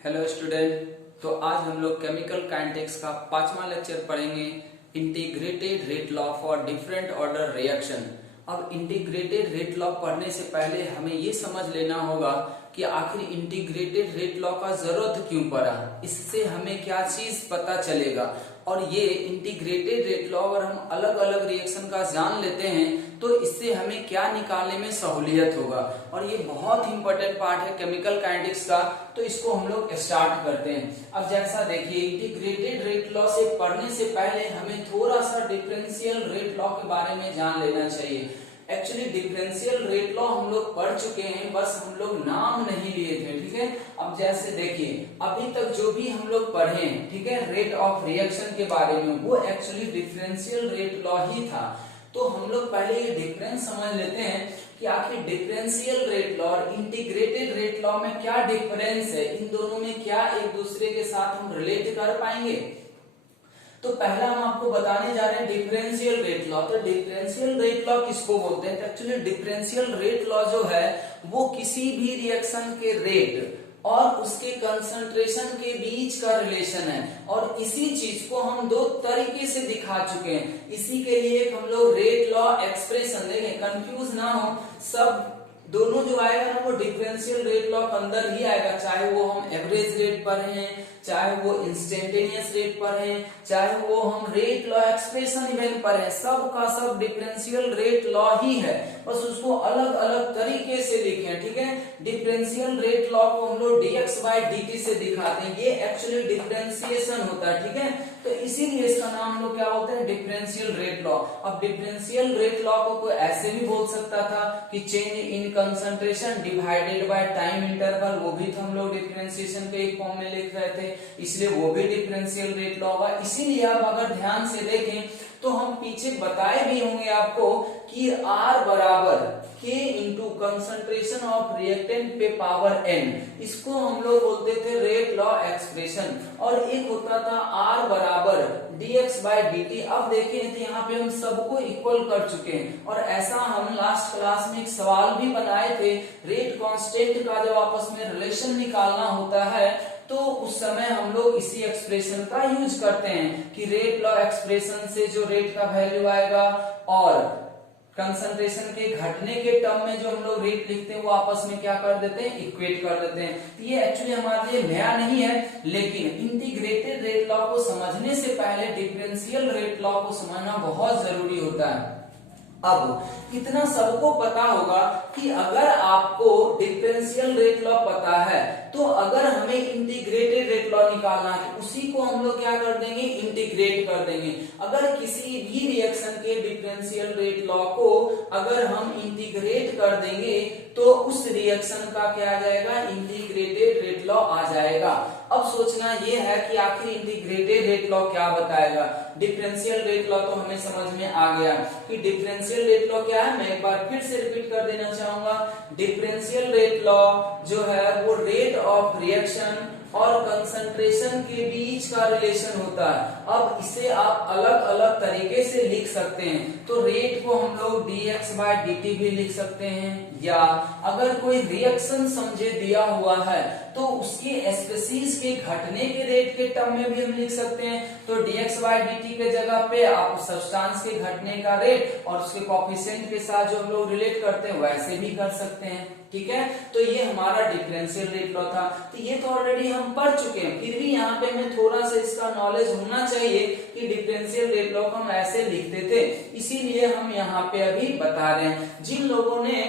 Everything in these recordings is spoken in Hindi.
Hello student. तो आज हम लोग केमिकल काइनेटिक्स का 5वां लेक्चर पढ़ेंगे, integrated rate law for different order reaction. अब इंटीग्रेटेड रेट लॉ पढ़ने से पहले हमें ये समझ लेना होगा कि आखिर इंटीग्रेटेड रेट लॉ का जरूरत क्यों पड़ा, इससे हमें क्या चीज पता चलेगा। और ये इंटीग्रेटेड रेट लॉ अगर हम अलग अलग रिएक्शन का जान लेते हैं तो इससे हमें क्या निकालने में सहूलियत होगा। और ये बहुत इंपॉर्टेंट पार्ट है केमिकल काइनेटिक्स का, तो इसको हम लोग स्टार्ट करते हैं। अब जैसा देखिए, इंटीग्रेटेड रेट लॉ से पढ़ने से पहले हमें थोड़ा सा डिफरेंशियल रेट लॉ के बारे में जान लेना चाहिए। एक्चुअली डिफरेंशियल रेट लॉ हम लोग पढ़ चुके हैं, बस हम लोग नाम नहीं लिए थे, ठीक है। अब जैसे देखिए, अभी तक जो भी हम लोग पढ़े, ठीक है, रेट ऑफ रिएक्शन के बारे में, वो एक्चुअली डिफरेंशियल रेट लॉ ही था। तो हम लोग पहले ये डिफरेंस समझ लेते हैं कि आखिर डिफरेंशियल रेट लॉ और इंटीग्रेटेड रेट लॉ में क्या डिफरेंस है, इन दोनों में क्या एक दूसरे के साथ हम रिलेट कर पाएंगे। तो पहला हम आपको बताने जा रहे हैं डिफरेंशियल रेट लॉ। तो डिफरेंशियल रेट लॉ किसको बोलते हैं? तो एक्चुअली डिफरेंशियल रेट लॉ जो है वो किसी भी रिएक्शन के रेट और उसके कंसंट्रेशन के बीच का रिलेशन है। और इसी चीज को हम दो तरीके से दिखा चुके हैं। इसी के लिए हम लोग रेट लॉ एक्सप्रेशन देंगे, कंफ्यूज ना हो, सब दोनों जो आएगा ना वो डिफरेंशियल रेट लॉ के अंदर ही आएगा, चाहे वो हम एवरेज रेट पर हैं, चाहे वो इंस्टेंटेनियस रेट पर हैं, चाहे वो हम रेट लॉ एक्सप्रेशन इवेंट पर हैं, सब का सब डिफरेंशियल रेट लॉ ही है, बस उसको अलग अलग तरीके से लिखे, ठीक है। डिफरेंशियल रेट लॉ को हम लोग dx by dt से दिखाते हैं, ये एक्चुअली डिफरेंशिएशन होता है, ठीक है। तो इसीलिए इसका नाम हम लोग क्या बोलते हैं, डिफरेंशियल रेट लॉ। अब डिफरेंशियल रेट लॉ को कोई ऐसे भी बोल सकता था कि change in concentration divided by time interval, वो भी तो हम लोग डिफरेंशिएशन के एक फॉर्म में लिख रहे थे, इसलिए वो भी डिफरेंशियल रेट लॉ होगा। इसीलिए आप अगर ध्यान से देखें तो हम पीछे बताए भी होंगे आपको कि R बराबर K into concentration of reactant पे पावर n, इसको हम लोग बोलते थे रेट लॉ एक्सप्रेशन। और एक होता था R बराबर dx by dt। अब देखें तो यहाँ पे हम सबको इक्वल कर चुके हैं, और ऐसा हम लास्ट क्लास में एक सवाल भी बनाए थे, रेट कांस्टेंट का जब आपस में रिलेशन निकालना होता है तो उस समय हम लोग इसी एक्सप्रेशन का यूज करते हैं कि रेट लॉ एक्सप्रेशन से जो रेट का वैल्यू आएगा और कंसंट्रेशन के घटने के टर्म में जो हम लोग रेट लिखते हैं वो आपस में क्या कर देते हैं, इक्वेट कर देते हैं। तो ये एक्चुअली हमारे लिए नया नहीं है, लेकिन इंटीग्रेटेड रेट लॉ को समझने से पहले डिफरेंशियल रेट लॉ को समझना बहुत जरूरी होता है। अब इतना सबको पता होगा कि अगर आपको डिफरेंशियल रेट लॉ पता है तो अगर हमें इंटीग्रेटेड रेट लॉ निकालना है उसी को हम लोग क्या कर देंगे, इंटीग्रेट कर देंगे। अगर किसी भी रिएक्शन के डिफरेंशियल रेट लॉ को अगर हम इंटीग्रेट कर देंगे तो उस रिएक्शन का क्या आ जाएगा, इंटीग्रेटेड रेट लॉ आ जाएगा। अब सोचना ये है कि आखिर इंटीग्रेटेड रेट लॉ क्या बताएगा। डिफरेंशियल रेट लॉ तो हमें समझ में आ गया कि डिफरेंशियल रेट लॉ क्या है, मैं एक बार फिर से रिपीट कर देना चाहूंगा। डिफरेंशियल रेट लॉ जो है वो रेट ऑफ रिएक्शन और कंसंट्रेशन के बीच का रिलेशन होता है। अब इसे आप अलग अलग तरीके से लिख सकते हैं। तो रेट को हम लोग dx by dt भी लिख सकते हैं, या अगर कोई रिएक्शन समझे दिया हुआ है तो उसके स्पीशीज के घटने के रेट के टर्म में भी हम लिख सकते हैं। तो dx by dt के जगह पे आप सब्सटेंस के घटने का रेट और उसके कोएफिशिएंट के साथ जो हम लोग रिलेट करते हैं वैसे भी कर सकते हैं, ठीक है। तो ये हमारा डिफरेंशियल रेट लॉ था। तो ये तो ऑलरेडी हम पढ़ चुके हैं, फिर भी यहाँ पे हमें थोड़ा सा इसका नॉलेज होना चाहिए कि डिफरेंशियल रेट लॉ को हम ऐसे लिखते थे, इसीलिए हम यहाँ पे अभी बता रहे हैं। जिन लोगों ने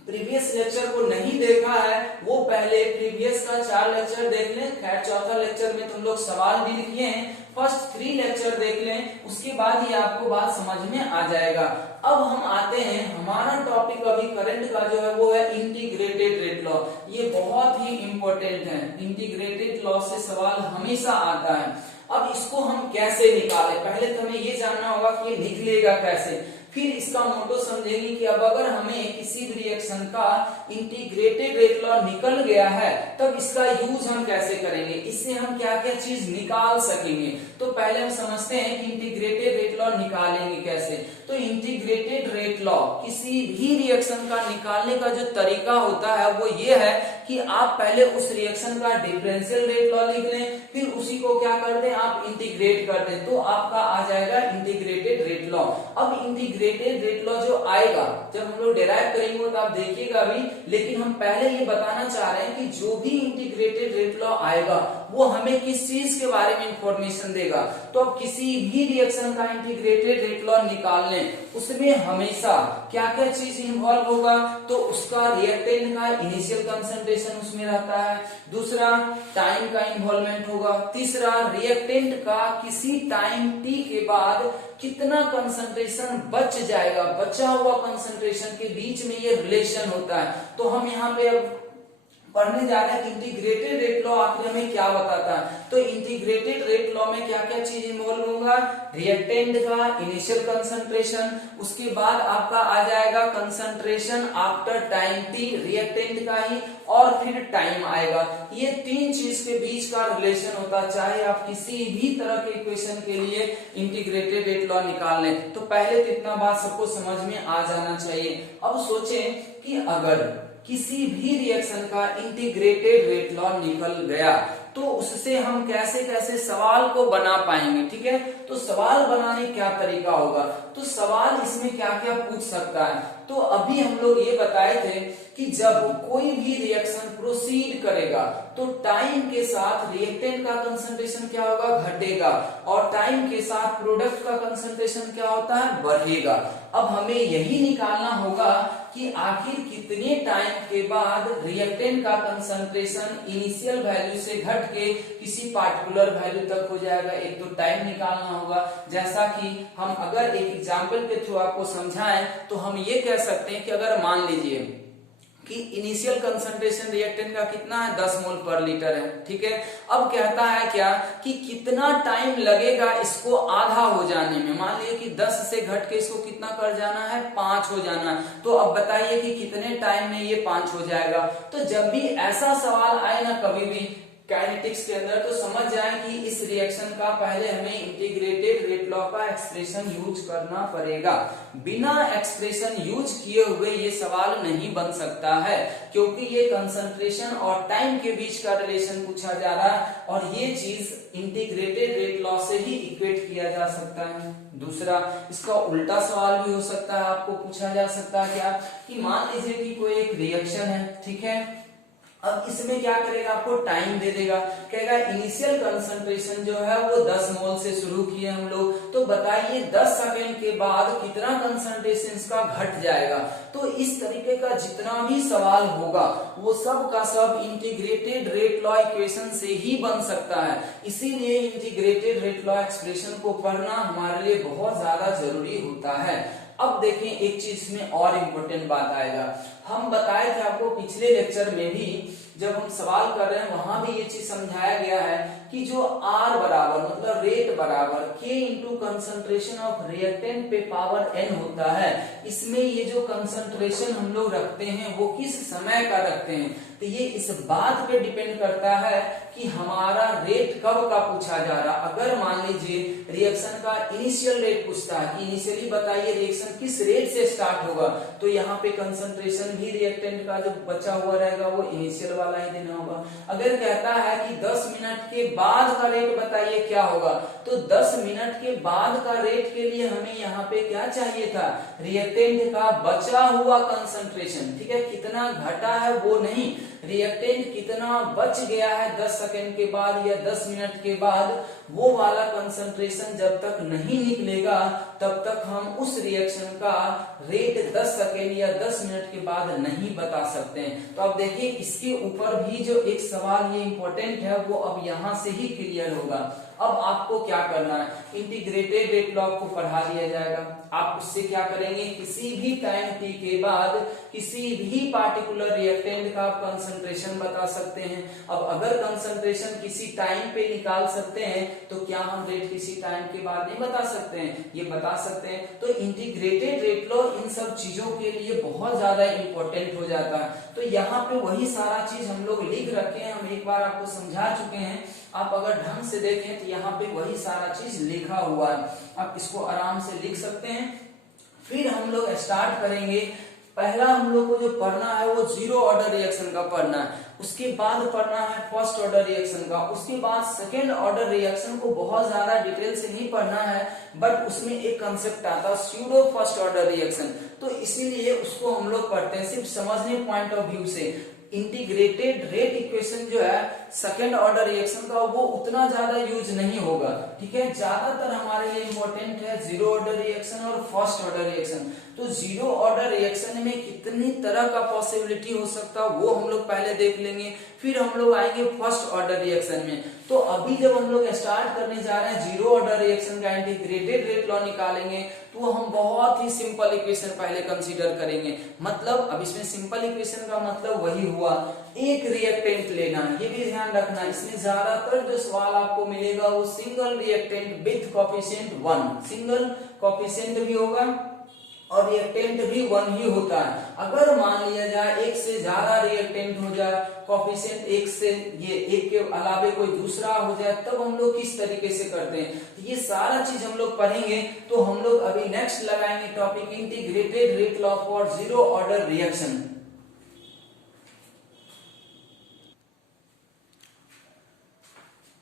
प्रीवियस लेक्चर को नहीं देखा है वो पहले प्रीवियस का 4 लेक्चर देख लें। खैर चौथा लेक्चर में तुम लोग सवाल भी लिखे हैं, फर्स्ट 3 लेक्चर देख लें, उसके बाद ही आपको बात समझ में आ जाएगा। अब हम आते हैं, हमारा टॉपिक अभी करंट का जो है वो है इंटीग्रेटेड रेट लॉ। ये बहुत ही इंपॉर्टेंट है, इंटीग्रेटेड लॉ से सवाल हमेशा आता है। अब इसको हम कैसे निकालें, पहले तो हमें ये जानना होगा कि ये निकलेगा कैसे। फिर इसका मोटो समझेंगे कि अब अगर हमें किसी भी रिएक्शन का इंटीग्रेटेड रेट लॉ निकल गया है तब इसका यूज हम कैसे करेंगे, इससे हम क्या क्या चीज निकाल सकेंगे। तो पहले हम समझते हैं कि इंटीग्रेटेड रेट लॉ निकालेंगे कैसे। तो इंटीग्रेटेड रेट लॉ किसी भी रिएक्शन का निकालने का जो तरीका होता है वो ये है कि आप पहले उस रिएक्शन का डिफरेंशियल रेट लॉ लिख लें, फिर उसी को क्या कर दें आप इंटीग्रेट कर दें, तो आपका आ जाएगा इंटीग्रेटेड रेट लॉ। अब इंटीग्रेटेड रेट लॉ जो आएगा जब हम लोग डेराइव करेंगे तो आप देखिएगा अभी, लेकिन हम पहले ये बताना चाह रहे हैं कि जो भी इंटीग्रेटेड रेट लॉ आएगा वो हमें किस चीज के बारे में इंफॉर्मेशन देगा। तो अब किसी भी रिएक्शन का इंटीग्रेटेड रेट लॉ निकालने उसमें हमेशा क्या क्या चीज इन्वॉल्व होगा, तो उसका रिएक्टेंट का इनिशियल कंसंट्रेशन उसमें रहता है, दूसरा टाइम का इन्वॉल्वमेंट होगा, तीसरा रिएक्टेंट का किसी टाइम टी के बाद कितना कंसंट्रेशन बच जाएगा, बचा हुआ कंसंट्रेशन के बीच में ये रिलेशन होता है। तो हम यहाँ पे अब पढ़ने जा रहे हैं कि इंटीग्रेटेड रेट लॉ आखिर हमें क्या बताता है। तो इंटीग्रेटेड रेट लॉ में क्या क्या चीज इन्वॉल्व होगा, रिएक्टेंट का इनिशियल कंसंट्रेशन, उसके बाद आपका आ जाएगा concentration after time T, reactant का ही, और फिर टाइम आएगा। ये तीन चीज के बीच का रिलेशन होता है, चाहे आप किसी भी तरह के इक्वेशन के लिए इंटीग्रेटेड रेट लॉ निकाल लें। तो पहले तो इतना बात सबको समझ में आ जाना चाहिए। अब सोचें कि अगर किसी भी रिएक्शन का इंटीग्रेटेड रेट लॉ निकल गया तो उससे हम कैसे कैसे सवाल को बना पाएंगे, ठीक है। तो सवाल बनाने क्या तरीका होगा, तो सवाल इसमें क्या क्या पूछ सकता है। तो अभी हम लोग ये बताए थे कि जब कोई भी रिएक्शन प्रोसीड करेगा तो टाइम के साथ रिएक्टेंट का कंसंट्रेशन क्या होगा, घटेगा, और टाइम के साथ प्रोडक्ट का कंसंट्रेशन क्या होता है, बढ़ेगा। अब हमें यही निकालना होगा कि आखिर कितने टाइम के बाद रिएक्टेंट का कंसंट्रेशन इनिशियल वैल्यू से घट के किसी पार्टिकुलर वैल्यू तक हो जाएगा। एक तो टाइम निकालना होगा, जैसा कि हम अगर एक एग्जांपल के थ्रू आपको समझाएं तो हम ये कह सकते हैं कि अगर मान लीजिए कि इनिशियल कंसंट्रेशन रिएक्टेंट का कितना है, 10 मोल पर लीटर है, ठीक है। अब कहता है क्या कि कितना टाइम लगेगा इसको आधा हो जाने में। मान लीजिए कि 10 से घट के इसको कितना कर जाना है, 5 हो जाना है। तो अब बताइए कि कितने टाइम में ये 5 हो जाएगा। तो जब भी ऐसा सवाल आए ना कभी भी काइनेटिक्स के अंदर, तो समझ जाए कि इस रिएक्शन का पहले हमें इंटीग्रेटेड रेट लॉ का एक्सप्रेशन यूज करना पड़ेगा। बिना एक्सप्रेशन यूज किए हुए ये सवाल नहीं बन सकता है, क्योंकि ये कंसंट्रेशन और टाइम के बीच का रिलेशन पूछा जा रहा है, और ये चीज इंटीग्रेटेड रेट लॉ से ही इक्वेट किया जा सकता है। दूसरा, इसका उल्टा सवाल भी हो सकता है, आपको पूछा जा सकता है क्या कि मान लीजिए कि कोई एक रिएक्शन है, ठीक है। अब इसमें क्या करेगा, आपको टाइम दे देगा, कहेगा इनिशियल कंसंट्रेशन जो है वो 10 मोल से शुरू किए हम लोग, तो बताइए 10 सेकंड के बाद कितना कंसंट्रेशन इसका घट जाएगा। तो इस तरीके का जितना भी सवाल होगा वो सब का सब इंटीग्रेटेड रेट लॉ इक्वेशन से ही बन सकता है। इसीलिए इंटीग्रेटेड रेट लॉ एक्सप्रेशन को पढ़ना हमारे लिए बहुत ज्यादा जरूरी होता है। अब देखें एक चीज में और इम्पोर्टेंट बात आएगा। हम बताए थे आपको पिछले लेक्चर में भी, जब हम सवाल कर रहे हैं वहां भी ये चीज समझाया गया है कि जो R बराबर मतलब रेट बराबर K into concentration of reactant पे पावर N होता है, इसमें ये जो कंसंट्रेशन हम लोग रखते हैं वो किस समय का रखते हैं, तो ये इस बात पे डिपेंड करता है कि हमारा रेट कब का पूछा जा रहा। अगर मान लीजिए रिएक्शन का इनिशियल रेट पूछता है कि इनिशियली बताइए रिएक्शन किस रेट से स्टार्ट होगा, तो यहाँ पे कंसंट्रेशन भी रिएक्टेंट का जो बचा हुआ रहेगा वो इनिशियल वाला ही देना होगा। अगर कहता है कि 10 मिनट के बाद का रेट बताइए क्या होगा, तो 10 मिनट के बाद का रेट के लिए हमें यहाँ पे क्या चाहिए था, रिएक्टेंट का बचा हुआ कंसंट्रेशन, ठीक है। कितना घटा है वो नहीं, रिएक्टेंट कितना बच गया है 10 सेकंड के बाद या 10 मिनट के बाद, वो वाला कंसंट्रेशन जब तक नहीं निकलेगा तब तक हम उस रिएक्शन का रेट 10 सेकंड या 10 मिनट के बाद नहीं बता सकते हैं। तो अब देखिए इसके ऊपर भी जो एक सवाल ये इंपॉर्टेंट है वो अब यहां से ही क्लियर होगा। अब आपको क्या करना है, इंटीग्रेटेड रेट लॉ को पढ़ा दिया जाएगा। आप उससे क्या करेंगे, किसी भी टाइम t के बाद किसी भी पार्टिकुलर रिएक्टेंट का आप कंसंट्रेशन बता सकते हैं। अब अगर कंसंट्रेशन किसी टाइम पे निकाल सकते हैं तो क्या हम रेट किसी टाइम के बाद नहीं बता सकते हैं, ये बता सकते हैं। तो इंटीग्रेटेड रेट लॉ इन सब चीजों के लिए बहुत ज्यादा इंपॉर्टेंट हो जाता है। तो यहाँ पे वही सारा चीज हम लोग लिख रखे हैं, हम एक बार आपको समझा चुके हैं। आप अगर ढंग से देखें तो यहाँ पे वही सारा चीज लिखा हुआ है, आप इसको आराम से लिख सकते हैं। फिर हम लोग स्टार्ट करेंगे। पहला हम लोग को जो पढ़ना है वो जीरो ऑर्डर रिएक्शन का पढ़ना है, उसके बाद पढ़ना है फर्स्ट ऑर्डर रिएक्शन का, उसके बाद सेकेंड ऑर्डर रिएक्शन को बहुत ज्यादा डिटेल से नहीं पढ़ना है, बट उसमें एक कंसेप्ट आता है स्यूडो फर्स्ट ऑर्डर रिएक्शन, तो इसीलिए उसको हम लोग पढ़ते हैं सिर्फ समझने पॉइंट ऑफ व्यू से। इंटीग्रेटेड रेट इक्वेशन जो है सेकेंड ऑर्डर रिएक्शन का वो उतना ज्यादा यूज नहीं होगा, ठीक है। ज्यादातर हमारे लिए इंपॉर्टेंट है जीरो ऑर्डर रिएक्शन और फर्स्ट ऑर्डर रिएक्शन। तो जीरो ऑर्डर रिएक्शन में कितनी तरह का पॉसिबिलिटी हो सकता है वो हम लोग पहले देख लेंगे, फिर हम लोग आएंगे फर्स्ट ऑर्डर रिएक्शन में। तो अभी जब हम लोग स्टार्ट करने जा रहे हैं जीरो ऑर्डर रिएक्शन का इंटीग्रेटेड रेट लॉ निकालेंगे, तो हम बहुत ही सिंपल इक्वेशन पहले कंसीडर करेंगे। मतलब अब इसमें सिंपल इक्वेशन का मतलब वही हुआ, एक रिएक्टेंट लेना, ये भी ध्यान रखना। इसमें ज्यादातर जो सवाल आपको मिलेगा वो single reactant with coefficient 1, single coefficient भी होगा और रिएक्टेंट भी 1 ही होता है। अगर मान लिया जाए एक से ज्यादा रिएक्टेंट हो जाए, कोफिशिएंट एक से ये एक के अलावे कोई दूसरा हो जाए, तब हम लोग किस तरीके से करते हैं, तो ये सारा चीज हम लोग पढ़ेंगे। तो हम लोग अभी नेक्स्ट लगाएंगे topic integrated rate law for zero order reaction.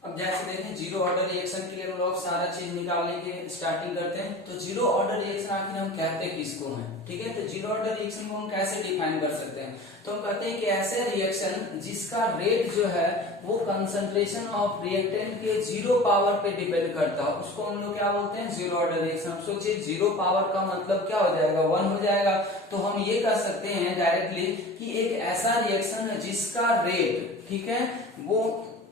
अब जैसे देखें जीरो ऑर्डर रिएक्शन के लिए हम लोग सारा चीज निकालने की स्टार्टिंग करते हैं। तो जीरो ऑर्डर रिएक्शन आखिर हम कहते हैं किसको हैं, ठीक है। तो जीरो ऑर्डर रिएक्शन को हम कैसे डिफाइन कर सकते हैं, तो हम कहते हैं कि ऐसे रिएक्शन जिसका रेट जो है वो कंसंट्रेशन ऑफ रिएक्टेंट के जीरो पावर पे डिपेंड करता है, उसको हम लोग क्या बोलते हैं, जीरो ऑर्डर रिएक्शन। अब सोचिए जीरो पावर का मतलब क्या हो जाएगा, 1 हो जाएगा। तो हम ये कह सकते हैं डायरेक्टली कि एक ऐसा रिएक्शन है जिसका रेट, ठीक है, वो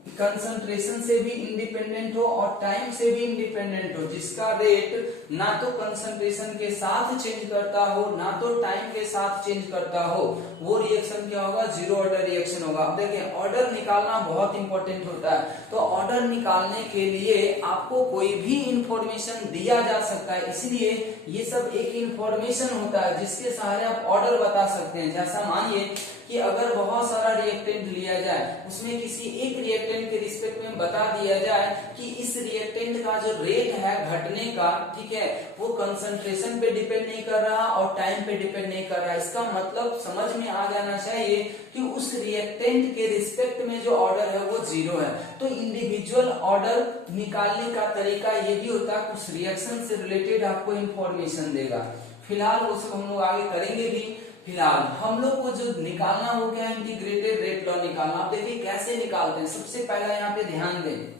कंसंट्रेशन से भी इंडिपेंडेंट हो और टाइम से भी इंडिपेंडेंट हो, जिसका रेट ना तो कंसंट्रेशन के साथ चेंज करता हो ना तो टाइम के साथ चेंज करता हो, वो रिएक्शन क्या होगा, जीरो ऑर्डर रिएक्शन होगा। अब देखें ऑर्डर निकालना बहुत इंपॉर्टेंट होता है। तो ऑर्डर निकालने के लिए आपको कोई भी इंफॉर्मेशन दिया जा सकता है, इसलिए ये सब एक इंफॉर्मेशन होता है जिसके सहारे आप ऑर्डर बता सकते हैं। जैसा मानिए कि अगर बहुत सारा रिएक्टेंट लिया जाए, उसमें किसी एक रिएक्टेंट के रिस्पेक्ट में बता दिया जाए कि इस रिएक्टेंट का जो रेट है घटने का, ठीक है, वो कंसंट्रेशन पे डिपेंड नहीं कर रहा और टाइम पे डिपेंड नहीं कर रहा। इसका मतलब समझ में आ जाना चाहिए कि उस रिएक्टेंट के रिस्पेक्ट में जो ऑर्डर है वो जीरो है। तो इंडिविजुअल ऑर्डर निकालने का तरीका ये भी होता है, उस रिएक्शन से रिलेटेड आपको इंफॉर्मेशन देगा। फिलहाल वो सब हम लोग आगे करेंगे भी। फिलहाल हम लोग को जो निकालना हो क्या है, इंटीग्रेटेड रेट लॉ निकालना। आप देखिए कैसे निकालते हैं। सबसे पहला यहाँ पे ध्यान दें,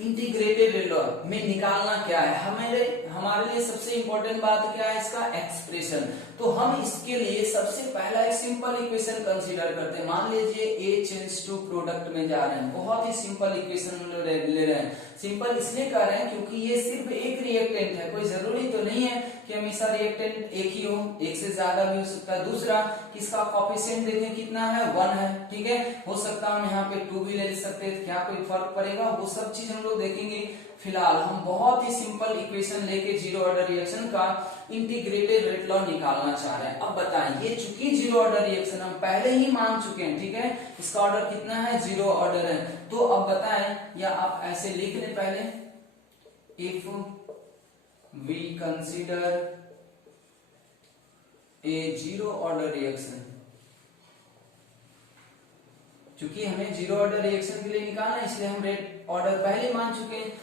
इंटीग्रेटेड रेट लॉ में निकालना क्या है, हमारे लिए सबसे इंपॉर्टेंट बात क्या है, इसका एक्सप्रेशन। तो हम इसके लिए सबसे पहला एक सिंपल इक्वेशन कंसीडर करते हैं। मान लीजिए A चेंज टू प्रोडक्ट में जा रहे हैं, बहुत ही सिंपल इक्वेशन ले रहे हैं। सिंपल इसलिए कर रहे हैं क्योंकि ये सिर्फ एक रिएक्टेंट है, कोई जरूरी तो नहीं है कि हमेशा रिएक्टेंट एक ही हो, एक से ज्यादा भी हो सकता है। दूसरा, इसका कोफिशिएंट देखें कितना है, 1 है, ठीक है। हो सकता है हम यहाँ पे 2 भी ले सकते हैं, क्या कोई फर्क पड़ेगा, वो सब चीज हम लोग देखेंगे। फिलहाल हम बहुत ही सिंपल इक्वेशन लेके जीरो ऑर्डर रिएक्शन का इंटीग्रेटेड रेट लॉ निकालना चाह रहे हैं। अब बताएं, ये चूंकि जीरो ऑर्डर रिएक्शन हम पहले ही मान चुके हैं, ठीक है, इसका ऑर्डर कितना है, जीरो ऑर्डर है। तो अब बताएं, या आप ऐसे लिख लें पहले, if we consider a zero order reaction, क्योंकि हमें जीरो ऑर्डर रिएक्शन के लिए निकालना है इसलिए हम रेट ऑर्डर पहले मान चुके हैं।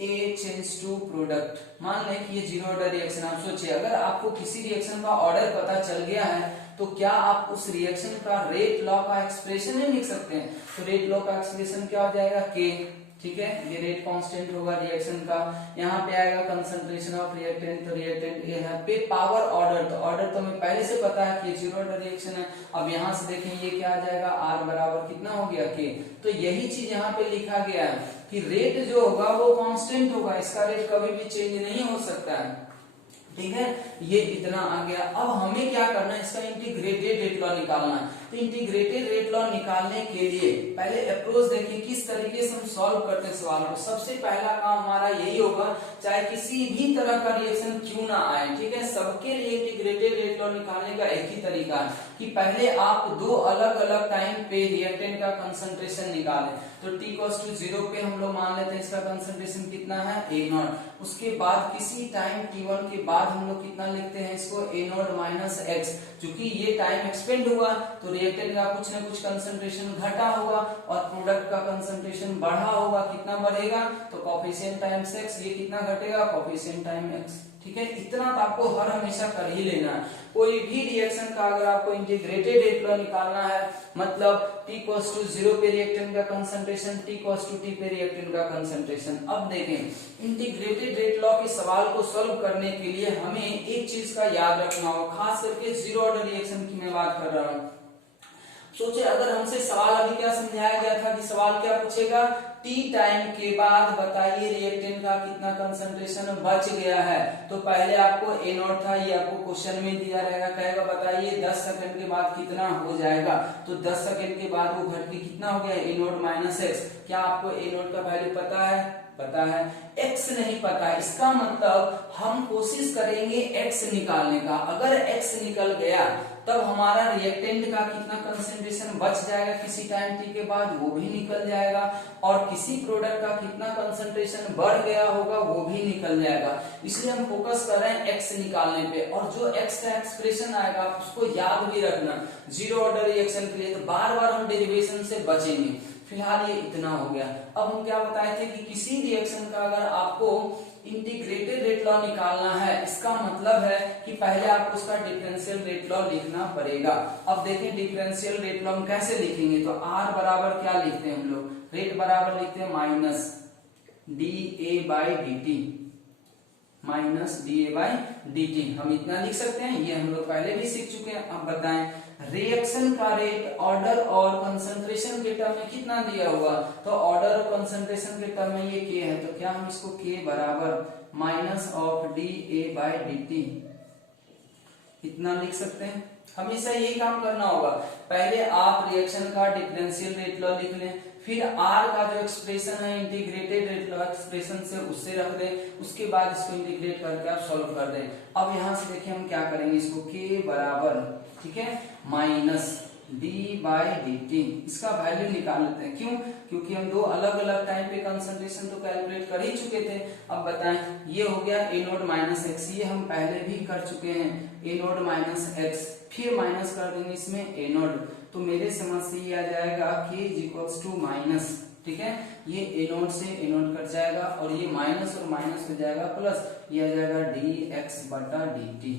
ए चेंज टू प्रोडक्ट, मान लें कि ये जीरो ऑर्डर रिएक्शन। आप सोचिए अगर आपको किसी रिएक्शन का ऑर्डर पता चल गया है तो क्या आप उस रिएक्शन का रेट लॉ का एक्सप्रेशन नहीं लिख सकते हैं। तो रेट लॉ का एक्सप्रेशन क्या हो जाएगा, के, ठीक है, ये रेट कांस्टेंट होगा रिएक्शन का। यहाँ पे आएगा कंसंट्रेशन ऑफ रिएक्टेंट, तो रिएक्टेंट ये है पे पावर ऑर्डर, तो ऑर्डर तो हमें पहले से पता है कि जीरो ऑर्डर रिएक्शन है। अब यहाँ से देखें ये क्या आ जाएगा, आर बराबर कितना हो गया के, तो यही चीज यहाँ पे लिखा गया है कि रेट जो होगा वो कांस्टेंट होगा, इसका रेट कभी भी चेंज नहीं हो सकता है, ठीक है। ये इतना आ गया। अब हमें क्या करना है, इसका इंटीग्रेटेड रेट लॉ निकालना है। तो इंटीग्रेटेड रेट लॉ निकालने के लिए पहले अप्रोच देखिए किस तरीके से हम सॉल्व करते हैं सवाल को। सबसे पहला काम हमारा यही होगा, चाहे किसी भी तरह का रिएक्शन क्यों ना आए, ठीक है, सबके लिए इंटीग्रेटेड रेट लॉ निकालने का एक ही तरीका है कि पहले आप दो अलग अलग टाइम पे रिएक्टेंट का कंसंट्रेशन निकालें। तो t इक्वल्स टू 0 पे हम लोग मान लेते हैं इसका कंसंट्रेशन कितना है A0। उसके बाद किसी टाइम t1 के बाद हम लोग कितना लिखते हैं इसको A0 माइनस x, क्योंकि ये टाइम एक्सपेंड हुआ तो रिएक्टेंट का कुछ ना कुछ कंसंट्रेशन घटा होगा और प्रोडक्ट का कंसंट्रेशन बढ़ा होगा। कितना बढ़ेगा, तो कोफिशिएंट टाइम्स x, ये कितना घटेगा, कोफिशिएंट टाइम x, ठीक है। इतना तो आपको हर हमेशा कर ही लेना है। कोई भी रिएक्शन का अगर आपको इंटीग्रेटेड रेट लॉ निकालना है, मतलब t इक्वल्स टू 0 पे रिएक्टेंट का concentration, t equals to t पे रिएक्टेंट का कंसंट्रेशन। अब देखें इंटीग्रेटेड रेट लॉ के सवाल को सॉल्व करने के लिए हमें एक चीज का याद रखना होगा, खास करके जीरो ऑर्डर रिएक्शन की मैं बात कर रहा हूँ। सोचे अगर हमसे सवाल अभी क्या समझाया गया था कि सवाल क्या पूछेगा, टी टाइम के बाद बताइए रिएक्टेंट का कितना कंसंट्रेशन बच गया है। तो पहले आपको A0 था, ये आपको क्वेश्चन में दिया रहेगा, कहेगा बताइए 10 सेकंड के बाद कितना हो जाएगा। तो 10 सेकंड के बाद वो घट के कितना हो गया, A0 माइनस x। क्या आपको A0 का वैल्यू पता है, पता है, x नहीं पता है। इसका मतलब हम कोशिश करेंगे x निकालने का। अगर x निकल गया तब हमारा रिएक्टेंट का कितना कंसंट्रेशन बच जाएगा किसी टाइम t के बाद, वो भी निकल जाएगा, और किसी प्रोडक्ट का कितना कंसंट्रेशन बढ़ गया होगा वो भी निकल जाएगा। इसलिए हम फोकस कर रहे हैं x निकालने पे। और जो x का एक्सप्रेशन आएगा उसको याद भी रखना जीरो ऑर्डर रिएक्शन के लिए, तो बार बार हम डेरिवेशन से बचेंगे। फिलहाल ये इतना हो गया। अब हम क्या बताए थे कि किसी रिएक्शन का अगर आपको इंटीग्रेटेड रेट लॉ निकालना है, इसका मतलब है कि पहले आपको उसका डिफरेंशियल रेट लॉ लिखना पड़ेगा। अब देखें डिफरेंशियल रेट लॉ हम कैसे लिखेंगे, तो R बराबर क्या लिखते हैं हम लोग, रेट बराबर लिखते हैं minus dA by dt, minus dA by dt। हम इतना लिख सकते हैं, ये हम लोग पहले भी सीख चुके हैं। अब बताएं रिएक्शन का रेट ऑर्डर और कंसंट्रेशन के टर्म में कितना दिया हुआ, तो ऑर्डर और कंसंट्रेशन के टर्म में ये k है, तो क्या हम इसको k बराबर minus of dA by dt इतना लिख सकते हैं। हमेशा यही काम करना होगा, पहले आप रिएक्शन का डिफरेंशियल रेट लॉ लिख लें, फिर R का जो एक्सप्रेशन है इंटीग्रेटेड रेट लॉ एक्सप्रेशन से उससे रख दें, उसके बाद इसको इंटीग्रेट करके आप सॉल्व कर दें। अब यहां से देखिए हम क्या करेंगे, इसको k बराबर, ठीक है, माइनस d बाई dt, इसका वैल्यू निकाल लेते हैं। क्यों, क्योंकि हम दो अलग अलग टाइम पे कंसंट्रेशन तो कैलकुलेट कर ही चुके थे। अब बताएं ये हो गया A0 माइनस x, ये हम पहले भी कर चुके हैं, A0 माइनस x, फिर माइनस कर देंगे इसमें A0, तो मेरे समझ से ये आ जाएगा k इक्वल्स टू माइनस, ठीक है, ये A0 से A0 कट जाएगा और ये माइनस और माइनस हो जाएगा प्लस, ये आ जाएगा dx बटा dt।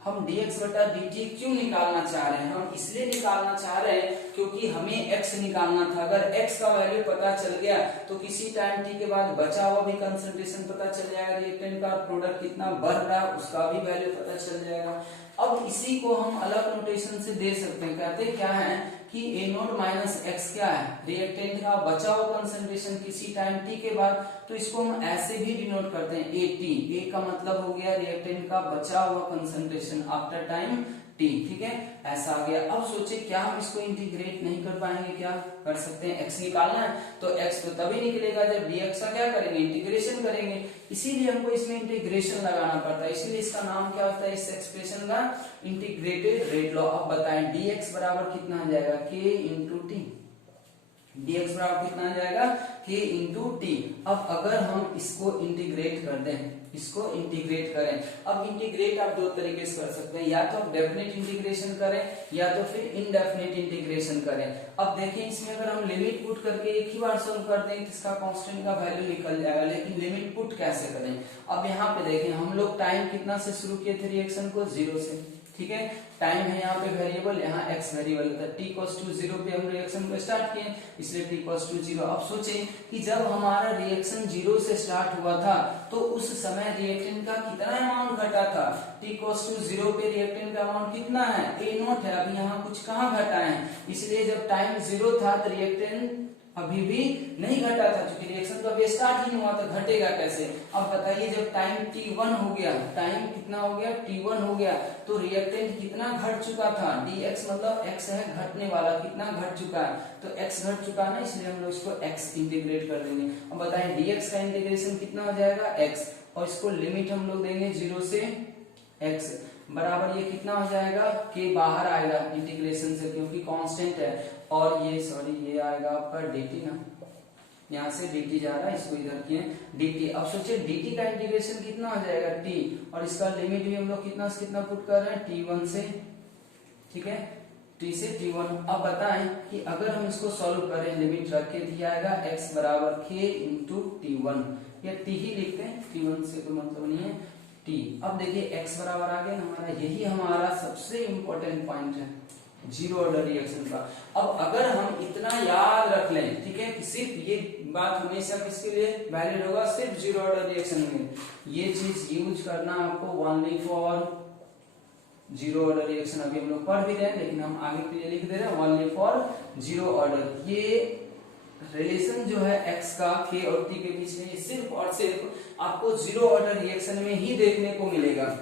हम dx बटा dt क्यों निकालना चाह रहे हैं, हम इसलिए निकालना चाह रहे हैं क्योंकि हमें x निकालना था। अगर x का वैल्यू पता चल गया तो किसी टाइम t के बाद बचा हुआ भी कंसंट्रेशन पता चल जाएगा, रिएक्टेंट का प्रोडक्ट कितना बढ़ रहा है उसका भी वैल्यू पता चल जाएगा। अब इसी को हम अलग नोटेशन से दे सकते हैं, कहते क्या है कि A0 माइनस x क्या है, रिएक्टेंट का बचा हुआ कंसंट्रेशन किसी टाइम t के बाद, तो इसको हम ऐसे भी डिनोट करते हैं AT, A का मतलब हो गया रिएक्टेंट का बचा हुआ कंसंट्रेशन आफ्टर टाइम t, ठीक है, ऐसा आ गया। अब सोचे क्या हम इसको इंटीग्रेट नहीं कर पाएंगे, क्या कर सकते हैं, x निकालना है तो x तो तभी निकलेगा जब dx का क्या करेंगे, इंटीग्रेशन करेंगे, इसीलिए हमको इसमें इंटीग्रेशन लगाना पड़ता है, इसलिए इसका नाम क्या होता है इस एक्सप्रेशन का, इंटीग्रेटेड रेट लॉ। अब बताएं dx बराबर कितना आ जाएगा, k इंटू टी, dx बराबर कितना आ जाएगा, k इंटू टी। अब अगर हम इसको इंटीग्रेट कर दें, इसको इंटीग्रेट करें, अब इंटीग्रेट आप दो तरीके से कर सकते हैं, या तो आप डेफिनेट इंटीग्रेशन करें या तो फिर इनडेफिनेट इंटीग्रेशन करें। अब देखिए इसमें अगर हम लिमिट पुट करके एक ही बार सॉल्व कर दें तो इसका कांस्टेंट का वैल्यू निकल जाएगा, लेकिन लिमिट पुट कैसे करें। अब यहाँ पे देखें हम लोग टाइम कितना से शुरू किए थे रिएक्शन को, 0 से, ठीक है, टाइम है यहाँ पे वेरिएबल, यहाँ x वेरिएबल है। t इक्वल्स टू 0 पे हम रिएक्शन को स्टार्ट किए, इसलिए t इक्वल्स टू 0। अब सोचें कि जब हमारा रिएक्शन 0 से स्टार्ट हुआ था तो उस समय रिएक्टेंट का कितना अमाउंट घटा था। t इक्वल्स टू 0 पे रिएक्टेंट का अमाउंट कितना है, a0 है। अभी यहाँ कुछ कहाँ घटा है, इसलिए जब टाइम 0 था तो रिएक्टेंट अभी भी नहीं घटा था, क्योंकि रिएक्शन तो अभी स्टार्ट ही नहीं हुआ तो घटेगा कैसे। अब बताइए जब टाइम t1 हो गया, टाइम कितना हो गया, t1 हो गया, तो रिएक्टेंट कितना घट चुका था, dx मतलब x है घटने वाला, कितना घट चुका है, तो x घट चुका है ना, इसलिए हम लोग इसको x इंटीग्रेट कर देंगे। अब बताएं dx का इंटीग्रेशन कितना हो जाएगा x, और इसको लिमिट हम लोग देंगे 0 से x बराबर, ये कितना हो जाएगा, k बाहर आएगा इंटीग्रेशन से क्योंकि कांस्टेंट है, और ये सॉरी ये आएगा आपका dt ना, यहाँ से dt जा रहा है, इसको इधर किए dt। अब सोचिए dt का इंटीग्रेशन कितना हो जाएगा t, और इसका लिमिट भी हम लोग कितना से कितना पुट कर रहे हैं, t1 से, ठीक है, t से t1। अब बताएं कि अगर हम इसको सॉल्व करें, लिमिट रख के दिया आएगा x बराबर k इंटू t1, या t ही लिखते हैं, t1 से कोई मतलब नहीं है, t। अब देखिए x बराबर आ गया ना हमारा, यही हमारा सबसे इंपॉर्टेंट पॉइंट है जीरो ऑर्डर रिएक्शन का। अब अगर हम इतना याद रख लें, ठीक है, कि सिर्फ ये बात हमेशा किसके लिए वैलिड होगा, सिर्फ जीरो ऑर्डर रिएक्शन में ये चीज यूज करना आपको only for zero order reaction. अभी हम लोग पढ़ भी रहे हैं लेकिन हम आगे के लिए लिख दे रहे हैं ओनली फॉर जीरो ऑर्डर। ये रिलेशन जो है x का k और t के बीच में, ये सिर्फ और सिर्फ आपको जीरो ऑर्डर रिएक्शन में ही देखने को मिलेगा,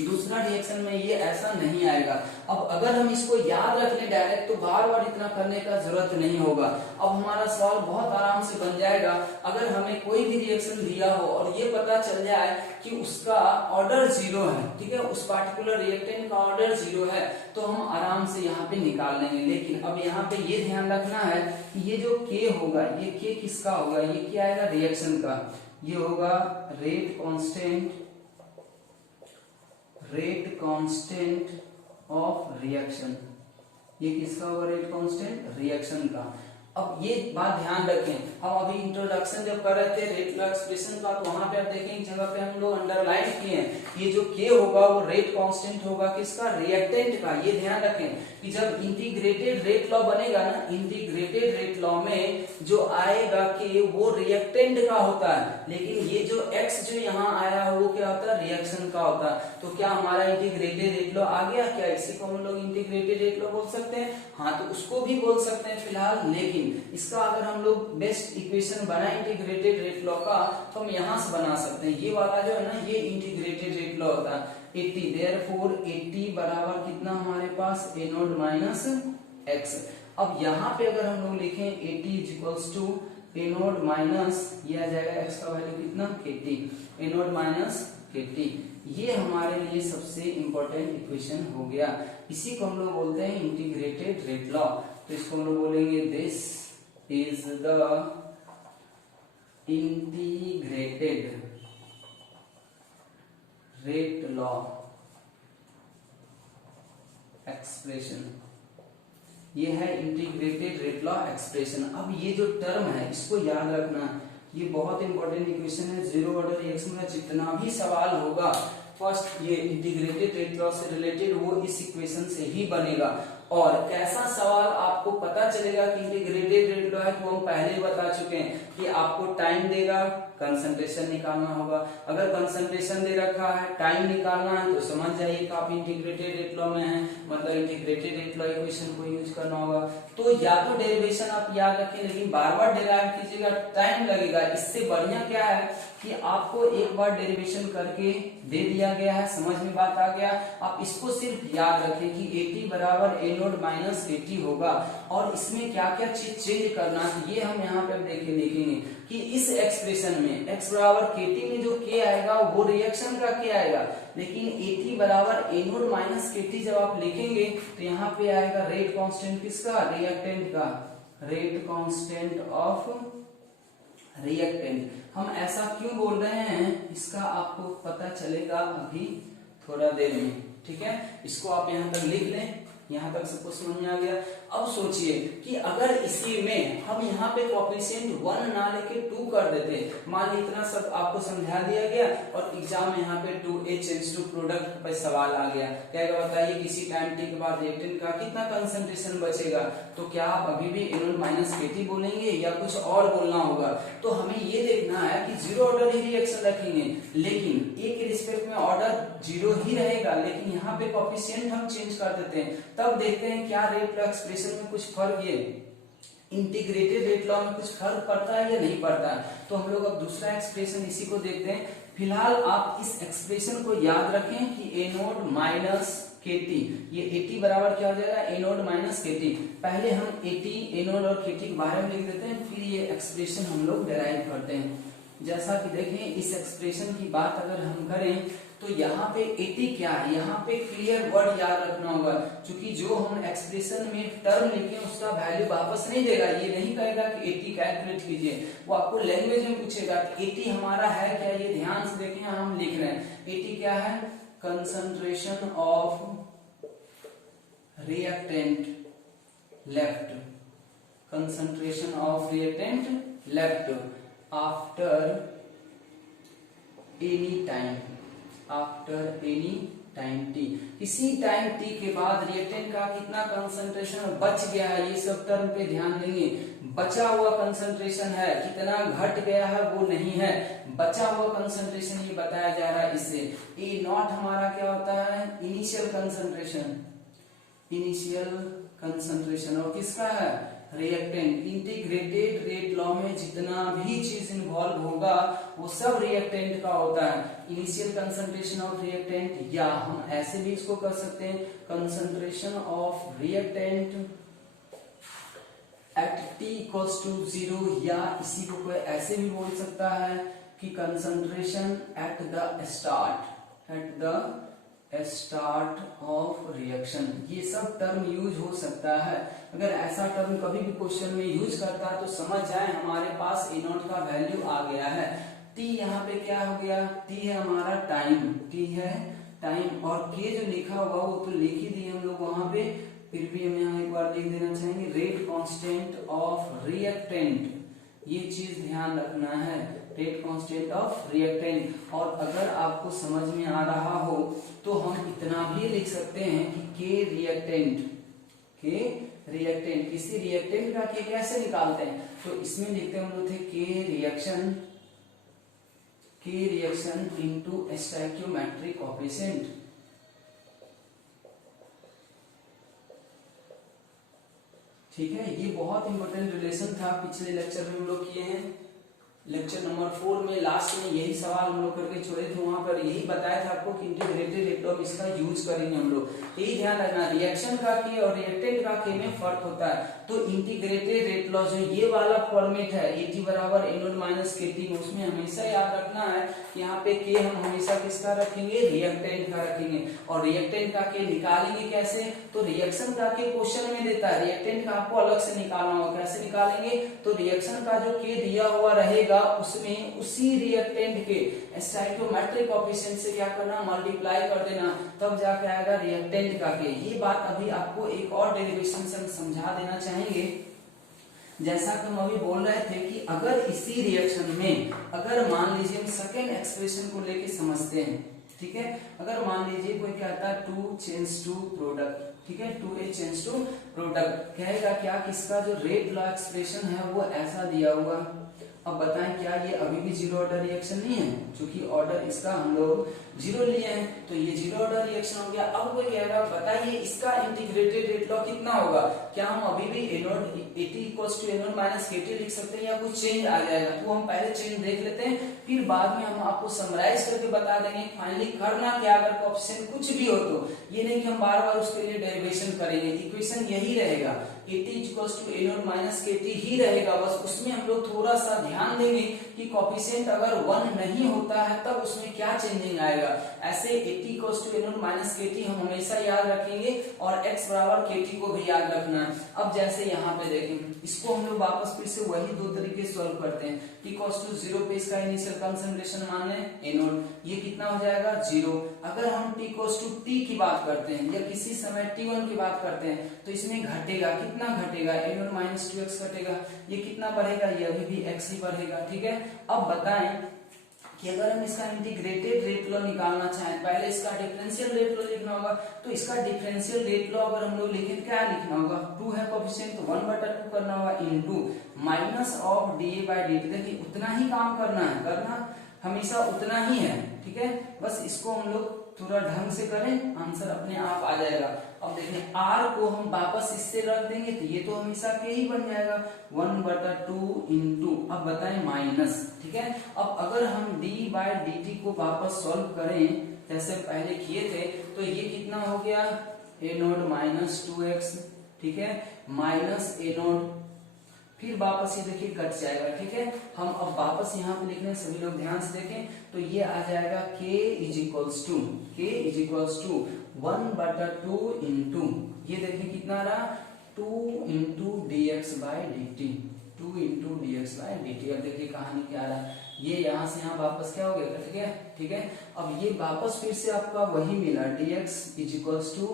दूसरा रिएक्शन में ये ऐसा नहीं आएगा। अब अगर हम इसको याद रख लें डायरेक्ट तो बार बार इतना करने का जरूरत नहीं होगा। अब हमारा सवाल बहुत आराम से बन जाएगा। अगर हमें कोई भी रिएक्शन दिया हो और ये पता चल जाए कि उसका ऑर्डर जीरो है, ठीक है, उस पार्टिकुलर रिएक्टेंट का ऑर्डर जीरो है, तो हम आराम से यहाँ पे निकाल लेंगे। लेकिन अब यहाँ पे ये ध्यान रखना है कि ये जो K होगा, ये K किसका होगा, ये क्या आएगा, रिएक्शन का, ये होगा रेट कांस्टेंट ऑफ रिएक्शन। ये किसका होगा, रेट कांस्टेंट रिएक्शन का। अब ये बात ध्यान रखें, हम अभी इंट्रोडक्शन जब कर रहे थे रेट लॉ एक्सप्रेशन का, तो वहां पे आप देखें एक जगह पे हम लोग अंडरलाइन किए हैं, ये जो K होगा वो रेट कांस्टेंट होगा किसका, रिएक्टेंट का। ये ध्यान रखें कि जब इंटीग्रेटेड रेट लॉ बनेगा ना, इंटीग्रेटेड रेट लॉ में जो आएगा K वो रिएक्टेंट का होता है, लेकिन ये जो X जो यहाँ आया है वो क्या होता है, रिएक्शन का होता है। तो क्या हमारा इंटीग्रेटेड रेट लॉ आ गया, क्या इसी को हम लोग इंटीग्रेटेड रेट लॉ बोल सकते हैं, हाँ तो उसको भी बोल सकते हैं फिलहाल। लेकिन इसका अगर हम लोग बेस्ट इक्वेशन बनाए इंटीग्रेटेड रेट लॉ का, तो हम यहां से बना सकते हैं। ये वाला जो है ना, ये इंटीग्रेटेड रेट लॉ होता है 80, देयरफॉर 80 बराबर कितना हमारे पास, a नॉट माइनस x। अब यहाँ पे अगर हम लोग लिखें 80 is equals to a naught minus, ये आ जाएगा x का वैल्यू कितना, kt, a naught minus kt। ये हमारे लिए सबसे इंपॉर्टेंट इक्वेशन हो गया। इसी को हम लोग बोलते हैं इंटीग्रेटेड रेट लॉ। तो इसको हम लोग बोलेंगे this is the integrated rate law expression. ये है इंटीग्रेटेड रेट लॉ एक्सप्रेशन। अब ये जो टर्म है इसको याद रखना, ये बहुत इंपॉर्टेंट इक्वेशन है। जीरो ऑर्डर रिएक्शन का जितना भी सवाल होगा, फर्स्ट ये इंटीग्रेटेड रेट लॉ से रिलेटेड वो इस इक्वेशन से ही बनेगा। और कैसा सवाल आपको पता चलेगा कि इंटीग्रेटेड रेट लॉ है, तो हम पहले ही बता चुके हैं कि आपको टाइम देगा, कंसंट्रेशन निकालना होगा। अगर कंसंट्रेशन दे रखा है, टाइम निकालना है, तो समझ जाइए कि आप इंटीग्रेटेड रेट लॉ में हैं, मतलब इंटीग्रेटेड रेट लॉ इक्वेशन को यूज करना होगा। तो या तो डेरिवेशन आप याद रखें, लेकिन बार बार डेराइव कीजिएगा, टाइम लगेगा। इससे बढ़िया क्या है कि आपको एक बार डेरिवेशन करके दे दिया गया है, समझ में बात आ गया। आप इसको सिर्फ याद रखें कि 80 बराबर a नॉट माइनस 80 होगा, और इसमें क्या क्या चीज चेंज करना है ये हम यहाँ पे देखेंगे कि इस एक्सप्रेशन में x बराबर kt में जो k आएगा वो रिएक्शन का k आएगा, लेकिन 80 बराबर a नॉट माइनस kt जब आप लिखेंगे तो यहाँ पे आएगा रेट कांस्टेंट किसका, रिएक्टेंट का, रेट कांस्टेंट ऑफ रिएक्टेंट। हम ऐसा क्यों बोल रहे हैं इसका आपको पता चलेगा अभी थोड़ा देर में, ठीक है। इसको आप यहाँ तक लिख लें, यहाँ तक सबको समझ में आ गया। अब सोचिए कि अगर इसी में हम यहाँ पे कोएफिशिएंट 1 ना लेके 2 कर देते, मान ली इतना सब आपको समझा दिया गया और एग्जाम में यहाँ पे 2h टेंड्स टू प्रोडक्ट पे सवाल आ गया, क्या बताइए किसी टाइम t के बाद रिएक्टेंट का कितना कंसंट्रेशन बचेगा, तो क्या आप अभी भी A0 माइनस KT बोलेंगे या कुछ और बोलना होगा। तो हमें ये देखना है कि जीरो ऑर्डर ही रिएक्शन रखेंगे, लेकिन ए के रिस्पेक्ट में ऑर्डर जीरो ही रहेगा, लेकिन यहाँ पे कोएफिशिएंट हम चेंज कर देते हैं, तब देखते हैं क्या रेट लॉ एक्सप्रेशन में कुछ फर्क, ये इंटीग्रेटेड रेट लॉ में कुछ फर्क पड़ता है या नहीं पड़ता है। तो हम लोग अब दूसरा एक्सप्रेशन इसी को देखते हैं। फिलहाल आप इस एक्सप्रेशन को याद रखें कि A0 माइनस KT, ये AT बराबर क्या हो जाएगा, A0 माइनस KT। पहले हम AT, A0 और KT के बारे में लिख देते हैं, फिर ये एक्सप्रेशन हम लोग डेराइव करते हैं। जैसा कि देखें इस एक्सप्रेशन की बात अगर हम करें तो यहाँ पे AT क्या है, यहाँ पे क्लियर वर्ड याद रखना होगा, क्योंकि जो हम एक्सप्रेशन में टर्म लिखे उसका वैल्यू वापस नहीं देगा, ये नहीं कहेगा कि AT कैलकुलेट कीजिए, वो आपको लैंग्वेज में पूछेगा कि AT हमारा है क्या, ये ध्यान से देखें हम लिख रहे हैं। AT क्या है, concentration of reactant left, concentration of reactant left after any time, after any time t, किसी टाइम t के बाद रिएक्टेंट का कितना कंसंट्रेशन बच गया है, ये सब टर्म पे ध्यान देंगे। बचा हुआ कंसंट्रेशन है, कितना घट गया है वो नहीं है, बचा हुआ कंसंट्रेशन ये बताया जा रहा है इससे। A0 हमारा क्या होता है, इनिशियल कंसंट्रेशन, इनिशियल कंसंट्रेशन, और किसका है, रिएक्टेंट। इंटीग्रेटेड रेट लॉ में जितना भी चीज इन्वॉल्व होगा वो सब रिएक्टेंट का होता है। इनिशियल कंसंट्रेशन ऑफ रिएक्टेंट, या हम ऐसे भी इसको कर सकते हैं, concentration of reactant at t equals to 0, या इसी को कोई ऐसे भी बोल सकता है कि concentration at the start, at the start of reaction. ये सब टर्म यूज हो सकता है। अगर ऐसा टर्म कभी भी क्वेश्चन में यूज करता है तो समझ जाए हमारे पास A0 का वैल्यू आ गया है। t यहाँ पे क्या हो गया, t है हमारा टाइम, t है टाइम, और k जो लिखा हुआ वो तो लिख ही दिए हम लोग वहां पे, फिर भी हम यहाँ एक बार लिख देना चाहेंगे, रेट कांस्टेंट ऑफ रिएक्टेंट, ये चीज ध्यान रखना है, रेट कांस्टेंट ऑफ रिएक्टेंट। और अगर आपको समझ में आ रहा हो तो हम इतना भी लिख सकते हैं कि के रिएक्टेंट, के रिएक्टेंट, किसी रिएक्टेंट का के कैसे निकालते हैं, तो इसमें लिखते हम लोग थे के रिएक्शन, के रिएक्शन इनटू स्टोइकियोमेट्रिक कोएफिशिएंट। ठीक है, ये बहुत इंपॉर्टेंट रिलेशन था, पिछले लेक्चर में हम लोग किए हैं। लेक्चर नंबर 4 में लास्ट में यही सवाल हम लोग करके छोड़े थे, वहां पर यही बताया था आपको कि इंटीग्रेटेड रेट लॉ इसका यूज करेंगे हम लोग। यही ध्यान रखना, रिएक्शन का के और रिएक्टेंट का के में फर्क होता है। तो इंटीग्रेटेड रेट लॉ जो ये वाला फॉर्मेट है AT बराबर A0 माइनस KT, उसमें हमेशा याद रखना है कि यहाँ पे के हम हमेशा किसका रखेंगे, रिएक्टेंट का रखेंगे। और रिएक्टेंट का के निकालेंगे कैसे, तो रिएक्शन का के क्वेश्चन में देता है, रिएक्टेंट का आपको अलग से निकालना होगा। कैसे निकालेंगे, तो रिएक्शन का जो के दिया हुआ रहेगा उसमें उसी रिएक्टेंट के स्टोइकियोमेट्रिक कोएफिशिएंट से क्या करना, मल्टीप्लाई कर देना, तब जाके आएगा रिएक्टेंट का के। ये बात अभी आपको एक और डेरिवेशन से हम समझा देना चाहेंगे। जैसा कि हम अभी बोल रहे थे कि अगर इसी रिएक्शन में, अगर मान लीजिए हम सेकेंड एक्सप्रेशन को लेके समझते हैं, ठीक है, अगर मान लीजिए कोई कहता है 2 चेंज टू प्रोडक्ट, ठीक है, 2A चेंज टू प्रोडक्ट, कहेगा क्या कि इसका जो रेट लॉ एक्सप्रेशन है वो ऐसा दिया हुआ। अब बताएं क्या ये अभी भी जीरो ऑर्डर रिएक्शन नहीं है, क्योंकि ऑर्डर इसका हम लोग जीरो लिए हैं, तो ये जीरो ऑर्डर रिएक्शन हो गया। अब कोई कह रहा है बताइए इसका इंटीग्रेटेड रेट लॉ कितना होगा, क्या हम अभी भी AT equals to A0 minus KT लिख सकते हैं या कुछ चेंज आ जाएगा, तो हम पहले चेंज देख लेते हैं, फिर बाद में हम आपको समराइज करके बता देंगे फाइनली करना क्या। अगर कोएफिशिएंट कुछ भी हो तो ये नहीं कि हम बार बार उसके लिए डेरिवेशन करेंगे, इक्वेशन यही रहेगा, AT equals to A0 minus KT ही रहेगा, बस उसमें हम लोग थोड़ा सा ध्यान देंगे कि कोएफिशिएंट अगर 1 नहीं होता है तब उसमें क्या चेंजिंग आएगा। ऐसे AT equals to A0 minus KT हम हमेशा याद रखेंगे और x बराबर KT को भी याद रखना है। अब जैसे यहाँ पे देखें, इसको हम लोग वापस फिर से वही दो तरीके सॉल्व करते हैं। t इक्वल्स टू 0 पे इसका इनिशियल कंसंट्रेशन मान लें A0, ये कितना हो जाएगा 0, अगर हम t इक्वल्स टू टी की बात करते हैं या किसी समय t1 की बात करते हैं तो इसमें घटेगा, कितना घटेगा, a0 माइनस 2x घटेगा। ये कितना बढ़ेगा, ये अभी भी x ही बढ़ेगा, ठीक है। अब बताएं कि अगर हम इसका इंटीग्रेटेड रेट लॉ निकालना चाहें, पहले इसका डिफरेंशियल रेट लॉ लिखना होगा। तो इसका डिफरेंशियल रेट लॉ अगर हम लोग लिखें क्या लिखना होगा, 2 है कोएफिशिएंट तो 1/2 करना होगा into minus of dA by dt। देखिए उतना ही काम करना है, करना हमेशा उतना ही है, ठीक है। बस इसको हम लोग थोड़ा ढंग से करें, आंसर अपने आप आ जाएगा। अब देखें r को हम वापस इससे रख देंगे तो ये तो हमेशा के ही बन जाएगा 1/2 इंटू, अब बताएं माइनस, ठीक है। अब अगर हम d बाय dt को वापस सॉल्व करें जैसे पहले किए थे तो ये कितना हो गया, a0 माइनस 2x, ठीक है, माइनस a0, फिर वापस ये देखिए कट जाएगा, ठीक है। हम अब वापस यहाँ पे लिख रहे हैं, सभी लोग ध्यान से देखें तो ये आ जाएगा k is equals to 1/2 into, ये देखिए कितना रहा 2 into dx by dt, 2 into dx by dt। अब देखिए कहानी क्या रहा, ये यहाँ से यहाँ वापस क्या हो गया, ठीक है, ठीक है। अब ये वापस फिर से आपका वही मिला dx is equals to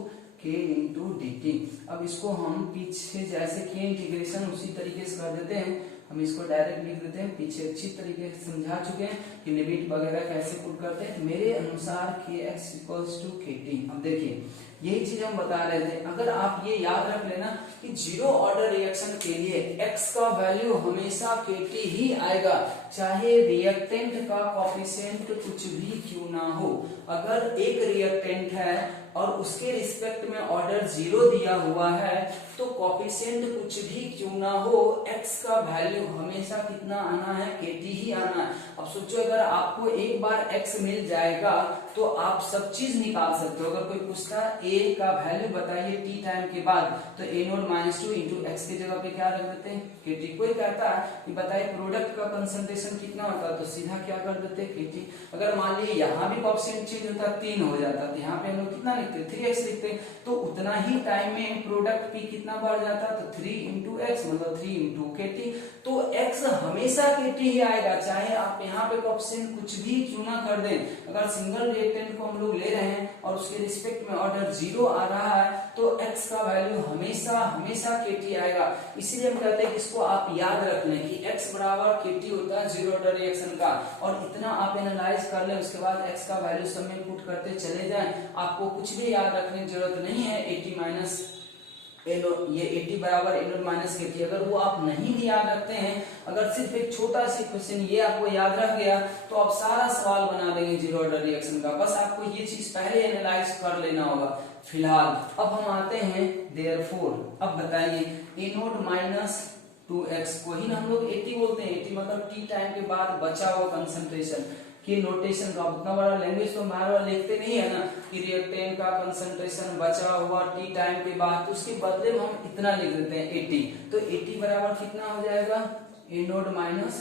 k into dt। अब इसको हम पीछे जैसे किए इंटीग्रेशन उसी तरीके से कर देते हैं, हम इसको डायरेक्ट लिख देते हैं। पीछे अच्छी तरीके से समझा चुके हैं कि लिमिट वगैरह कैसे पुट करते हैं। मेरे अनुसार kx इक्वल्स टू kt। अब देखिए यही चीज हम बता रहे थे, अगर आप ये याद रख लेना कि जीरो ऑर्डर रिएक्शन के लिए x का वैल्यू हमेशा kt ही आएगा, चाहे रिएक्टेंट का कोएफिशिएंट कुछ भी क्यों ना हो। अगर एक रिएक्टेंट है और उसके रिस्पेक्ट में ऑर्डर 0 दिया हुआ है तो कोएफिशिएंट कुछ भी क्यों ना हो, x का वैल्यू हमेशा कितना आना है, kt ही आना है। अब सोचो अगर आपको एक बार x मिल जाएगा तो आप सब चीज निकाल सकते हो। अगर कोई पूछता है a का वैल्यू बताइए t टाइम के बाद तो a0 माइनस 2 इंटू x की जगह पे क्या रख देते हैं, kt। कोई कहता है कि बताइए प्रोडक्ट का कंसंट्रेशन कितना होता है तो सीधा क्या कर देते हैं, kt। अगर मान लीजिए यहाँ भी कोएफिशिएंट चेंज होता 3 हो जाता तो यहाँ पे हम लोग कितना लिखते 3x लिखते, तो उतना ही टाइम में प्रोडक्ट p कितना बढ़ जाता तो 3 इंटू एक्स मतलब 3 इंटू kt। तो x हमेशा kt ही आएगा, चाहे आप यहाँ पे कोएफिशिएंट कुछ भी क्यों ना कर दें। अगर सिंगल रिएक्टेंट को हम लोग ले रहे हैं और उसके रिस्पेक्ट में ऑर्डर 0 आ रहा है तो x का वैल्यू हमेशा हमेशा kt आएगा। इसीलिए हम कहते हैं कि इसको आप याद रख लें कि x बराबर kt होता है जीरो ऑर्डर रिएक्शन का, और इतना आप एनालाइज कर लें, उसके बाद x का वैल्यू सब में पुट करते चले जाएं। आपको कुछ भी याद रखने की जरूरत नहीं है। 80 माइनस ये 80 बराबर a0 माइनस kt, अगर वो आप नहीं भी याद रखते हैं, अगर सिर्फ एक छोटा सी क्वेश्चन ये आपको याद रह गया तो आप सारा सवाल बना देंगे जीरो ऑर्डर रिएक्शन का। बस आपको ये चीज पहले एनालाइज कर लेना होगा। फिलहाल अब हम आते हैं देयरफॉर। अब बताइए a0 माइनस 2x को ही हम लोग 80 बोलते हैं। 80 मतलब t टाइम के बाद बचा हुआ कंसंट्रेशन की नोटेशन का। उतना बड़ा लैंग्वेज तो बार बार लिखते नहीं है ना कि रिएक्टेंट का कंसंट्रेशन बचा हुआ टी टाइम के बाद, तो उसके बदले में हम इतना लिख देते हैं 80। तो 80 बराबर कितना हो जाएगा, a0 माइनस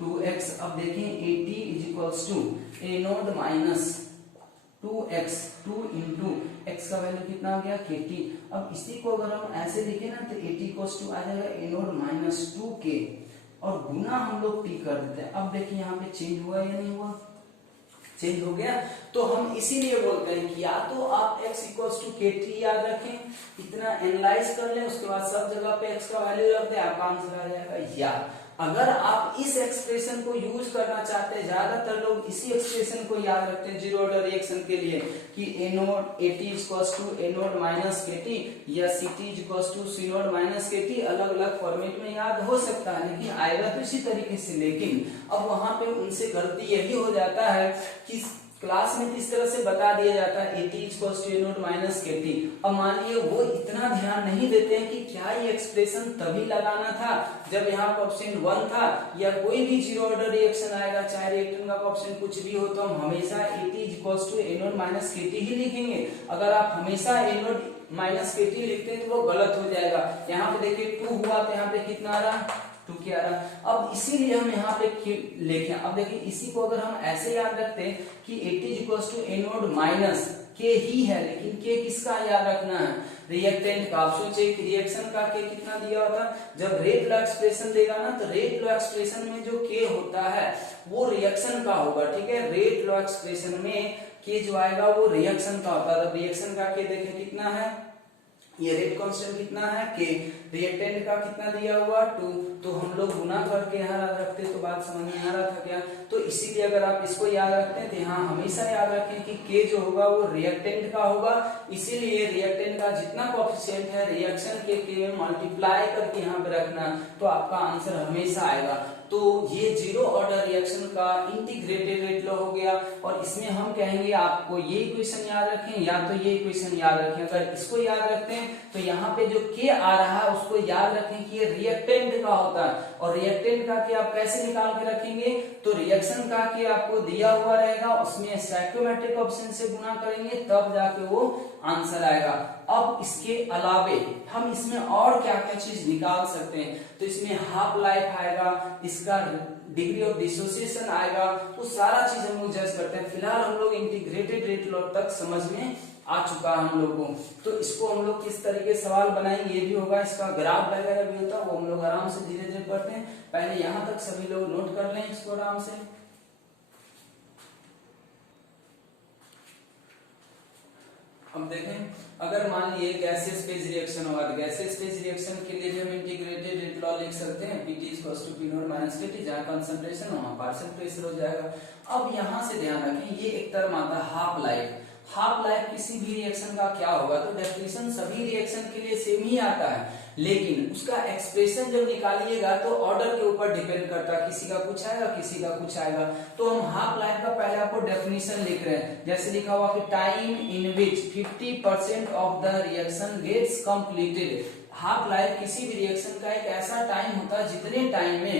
2x। अब देखें 80 is equals to a0 minus 2x, 2 into x का वैल्यू कितना हो गया kt। अब इसी को अगर हम ऐसे लिखे ना तो 80 इक्वल्स टू आ जाएगा a0 माइनस 2k और गुना हम लोग t कर देते हैं। अब देखिए यहाँ पे चेंज हुआ या नहीं हुआ, चेंज हो गया। तो हम इसीलिए बोलते हैं कि या तो आप x इक्वल्स टू kt याद रखें, इतना एनालाइज कर लें, उसके बाद सब जगह पे x का वैल्यू रख दें, आपका आंसर आ जाएगा। या अगर आप इस एक्सप्रेशन को यूज करना चाहते हैं, ज्यादातर लोग इसी एक्सप्रेशन को याद रखते हैं जीरो ऑर्डर रिएक्शन के लिए कि a0 equals to a0 minus kt या ct equals to c0 minus kt, अलग अलग फॉर्मेट में याद हो सकता है लेकिन आएगा तो इसी तरीके से। लेकिन अब वहां पे उनसे गलती यही हो जाता है कि क्लास में इस तरह से बता दिया जाता है 80 equals to a0 minus kt। अब मान लीजिए वो इतना ध्यान नहीं देते हैं कि क्या ये एक्सप्रेशन तभी लगाना था जब यहाँ कोएफिशिएंट 1 था, या कोई भी जीरो ऑर्डर रिएक्शन आएगा चाहे रिएक्टेंट का कोएफिशिएंट कुछ भी हो तो हम हमेशा 80 equals to a0 minus kt ही लिखेंगे। अगर आप हमेशा a0 माइनस kt लिखते हैं तो वो गलत हो जाएगा। यहाँ पे देखिए 2 हुआ तो यहाँ पे कितना आ रहा, 2 क्या आ रहा। अब इसीलिए हम यहाँ पे लिखे। अब देखिए इसी को अगर हम ऐसे याद रखते हैं कि 80 equals to a0 minus k ही है, लेकिन k किसका याद रखना है, रिएक्टेंट का। आप सोचिए कि रिएक्शन का k कितना दिया होता, जब रेट लॉ एक्सप्रेशन देगा ना तो रेट लॉ एक्सप्रेशन में जो k होता है वो रिएक्शन का होगा, ठीक है। रेट लॉ एक्सप्रेशन में के जो आएगा वो रिएक्शन का होता है। तो रिएक्शन का के देखें कितना है, ये रेट कांस्टेंट कितना है के, रिएक्टेंट का कितना दिया हुआ 2, तो हम लोग गुना करके यहाँ रखते तो बात समझ में आ रहा था क्या। तो इसीलिए अगर आप इसको याद रखते हैं तो यहाँ हमेशा याद रखें कि के जो होगा वो रिएक्टेंट का होगा, इसीलिए रिएक्टेंट का जितना कोएफिशिएंट है रिएक्शन के में मल्टीप्लाई करके यहाँ पे रखना, तो आपका आंसर हमेशा आएगा। तो ये जीरो ऑर्डर रिएक्शन का इंटीग्रेटेड रेट लॉ हो गया। और इसमें हम कहेंगे आपको ये इक्वेशन याद रखें या तो ये इक्वेशन याद रखें। अगर इसको याद रखते हैं तो यहाँ पे जो के आ रहा है उसको याद रखें कि ये रिएक्टेंट का होता है, और रिएक्टेंट का के आप कैसे निकाल के रखेंगे, तो रिएक्शन का के आपको दिया हुआ रहेगा, उसमें स्टोइकोमेट्रिक कोएफिशिएंट से गुना करेंगे तब जाके वो आंसर आएगा। अब इसके अलावे हम इसमें और क्या क्या चीज निकाल सकते हैं, तो इसमें हाफ लाइफ आएगा, इसका डिग्री ऑफ डिसोसिएशन आएगा, तो सारा चीज हम लोग जज करते हैं। फिलहाल हम लोग इंटीग्रेटेड रेट लॉ तक समझ में आ चुका है हम लोग को। तो इसको हम लोग किस तरीके सवाल बनाएंगे ये भी होगा, इसका ग्राफ वगैरह भी होता है, वो हम लोग आराम से धीरे धीरे पढ़ते हैं। पहले यहाँ तक सभी लोग नोट कर लें इसको आराम से। अब देखें, अगर मान लिए गैसियस फेज रिएक्शन होगा तो गैसियस फेज रिएक्शन के लिए भी हम इंटीग्रेटेड रेट लॉ लिख सकते हैं, Pt = P0 - KT, जहां कंसंट्रेशन वहां पार्शियल प्रेशर हो जाएगा। अब यहां से ध्यान रखें, ये एक टर्म आता है हाफ लाइफ। हाफ लाइफ किसी भी रिएक्शन का क्या होगा, तो डेफिनेशन सभी रिएक्शन के लिए सेम ही आता है, लेकिन उसका एक्सप्रेशन जब निकालिएगा तो ऑर्डर के ऊपर डिपेंड करता है, किसी का कुछ आएगा किसी का कुछ आएगा। तो हम हाफ लाइफ का पहले आपको डेफिनेशन लिख रहे हैं, जैसे लिखा हुआ कि time in which 50% of the reaction gets completed. Half life किसी भी रिएक्शन का एक ऐसा टाइम होता है जितने टाइम में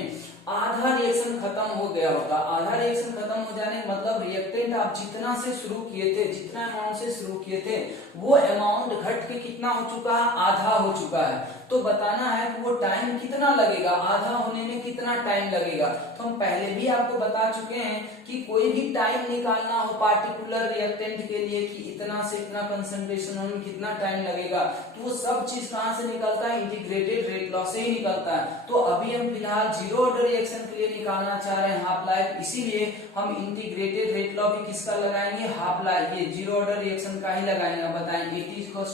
आधा रिएक्शन खत्म हो गया होगा। आधा रिएक्शन खत्म हो जाने मतलब रिएक्टेंट आप जितना से शुरू किए थे, जितना अमाउंट से शुरू किए थे, वो अमाउंट घट के कितना हो चुका है, आधा हो चुका है। तो बताना है कि वो टाइम कितना लगेगा, आधा होने में कितना टाइम लगेगा। तो हम पहले भी आपको बता चुके हैं कि कोई भी टाइम निकालना हो पार्टिकुलर रिएक्टेंट के लिए कि इतना से इतना कंसंट्रेशन होने में कितना टाइम लगेगा, तो वो सब चीज कहां से निकलता है, इंटीग्रेटेड रेट लॉ से ही निकलता है। तो अभी हम फिलहाल जीरो ऑर्डर रिएक्शन के लिए निकालना चाह रहे हैं हाफ लाइफ, इसीलिए हम इंटीग्रेटेड रेट लॉ भी किसका लगाएंगे, हाफ लाइफ, ये जीरो ऑर्डर रिएक्शन का ही लगाएंगे। बताएं At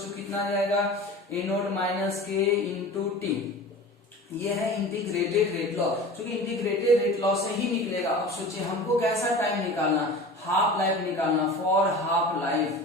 = कितना जाएगा, A0 - K × T। ये है इंटीग्रेटेड रेट लॉ, क्योंकि इंटीग्रेटेड रेट लॉ से ही निकलेगा। अब सोचिए हमको कैसा टाइम निकालना, हाफ लाइफ निकालना, for half life,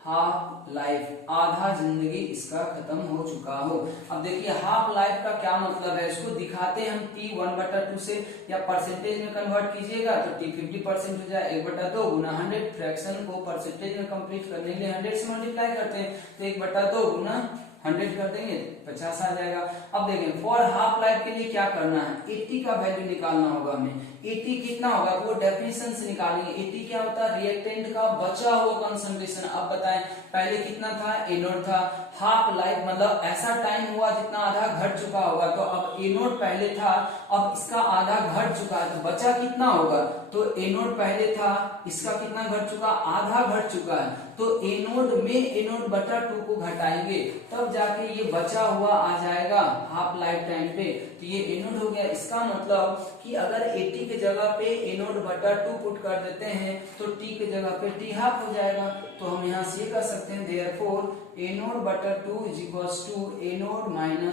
half life आधा जिंदगी इसका खत्म हो चुका हो। अब देखिए हाफ लाइफ का क्या मतलब है, इसको दिखाते हैं हम T 1/2 से, या परसेंटेज में कन्वर्ट कीजिएगा तो T 50% हो जाए, 1/2 गुना 100। फ्रैक्शन को परसेंटेज में कंप्लीट करने के लिए 100 से मल्टीप्लाई करते हैं, तो 1/2 गुना 100 कर देंगे 50 आ जाएगा। अब देखें फॉर हाफ लाइफ के लिए क्या करना है, 80 का वैल्यू निकालना होगा हमें। 80 कितना होगा, वो डेफिनेशन से निकालेंगे। 80 क्या होता है, रिएक्टेंट का बचा हुआ कंसंट्रेशन। अब बताएं पहले कितना था, A0 था। हाफ लाइफ मतलब ऐसा टाइम हुआ जितना आधा घट चुका होगा, तो अब A0 पहले था, अब इसका आधा घट चुका है, तो बचा कितना होगा, तो A0 पहले था, इसका कितना घट चुका, आधा घट चुका है, तो A0 में A0/2 को घटाएंगे तब जाके ये बचा हुआ आ जाएगा हाफ लाइफ टाइम पे, तो ये A0 हो गया। इसका मतलब कि अगर 80 के जगह पे A0/2 पुट कर देते हैं तो T के जगह पे T हाफ हो जाएगा। तो हम यहाँ से ये कर सकते हैं, therefore A0/2 = A0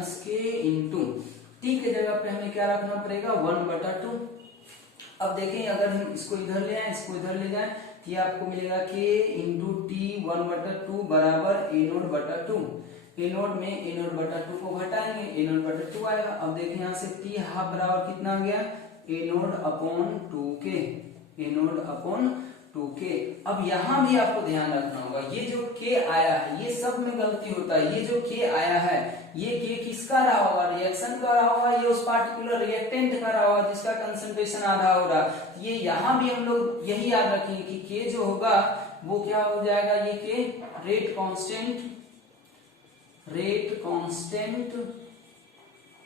- K × T के जगह पे हमें क्या रखना पड़ेगा, 1/2। अब देखें अगर हम इसको इधर ले आए, इसको इधर ले जाए, तो ये आपको मिलेगा K × T 1/2 बराबर A0/2। A0 में A0/2 को घटाएंगे, A0/2 आएगा। अब देखिए यहाँ से T हाफ बराबर कितना आ गया, A0/2K, A0/2K। अब यहाँ भी आपको ध्यान रखना होगा, ये जो K आया है ये सब में गलती होता है। ये जो K आया है ये K किसका रहा होगा, रिएक्शन का रहा होगा, ये उस पार्टिकुलर रिएक्टेंट का रहा होगा जिसका कंसंट्रेशन आधा हो रहा। ये यहाँ भी हम लोग यही याद रखेंगे कि K जो होगा वो क्या हो जाएगा, ये K rate constant